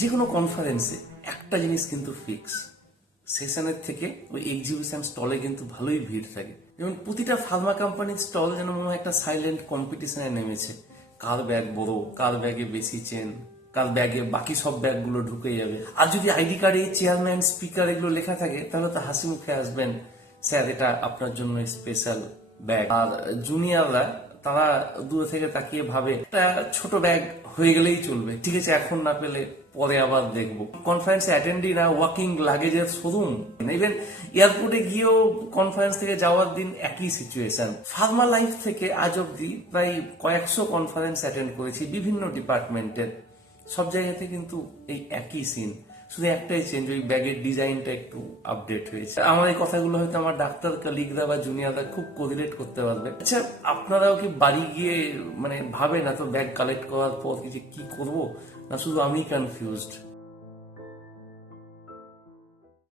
যে কোনো কনফারেন্সে একটা জিনিস কিন্তু ফিক্স, সেশনের থেকে ওই এক্সিবিশন স্টলে কিন্তু ভালোই ভিড় থাকে। যেমন প্রতিটা ফার্মা কোম্পানির স্টল যেন মনে হয় একটা সাইলেন্ট কম্পিটিশনে নেমেছে, কার ব্যাগ বড়, কার ব্যাগে বেশি চেন, কার ব্যাগে বাকি সব ব্যাগগুলো ঢুকে যাবে। আর যদি আইডি কার্ডে চেয়ারম্যান, স্পিকার এগুলো লেখা থাকে তাহলে তো হাসি মুখে আসবেন, স্যার এটা আপনার জন্য স্পেশাল ব্যাগ। আর জুনিয়ররা তারা দূরে থেকে তাকিয়ে ভাবে একটা ছোট ব্যাগ হয়ে গেলেই চলবে, ঠিক আছে এখন না পেলে পরে আবার দেখবো। কনফারেন্সে অ্যাটেন্ডিরা ওয়াকিং লাগেজের শোরুম। ইভেন এয়ারপোর্টে গিয়েও কনফারেন্স থেকে যাওয়ার দিন একই সিচুয়েশন। ফার্মা লাইফ থেকে আজ অব্দি প্রায় কয়েকশো কনফারেন্স অ্যাটেন্ড করেছি বিভিন্ন ডিপার্টমেন্টের। সব জায়গাতে কিন্তু এই একই সিন, শুধু একটাই চেঞ্জ, ওই ব্যাগের ডিজাইনটা একটু আপডেট হয়েছে। আমার এই কথাগুলো হয়তো আমার ডাক্তার কলিগরা বা জুনিয়ররা খুব কোরিলেট করতে পারবে। আচ্ছা, আপনারাও কি বাড়ি গিয়ে ভাবেন না তো ব্যাগ কালেক্ট করার পর কি করবো, না শুধু আমি কনফিউজড?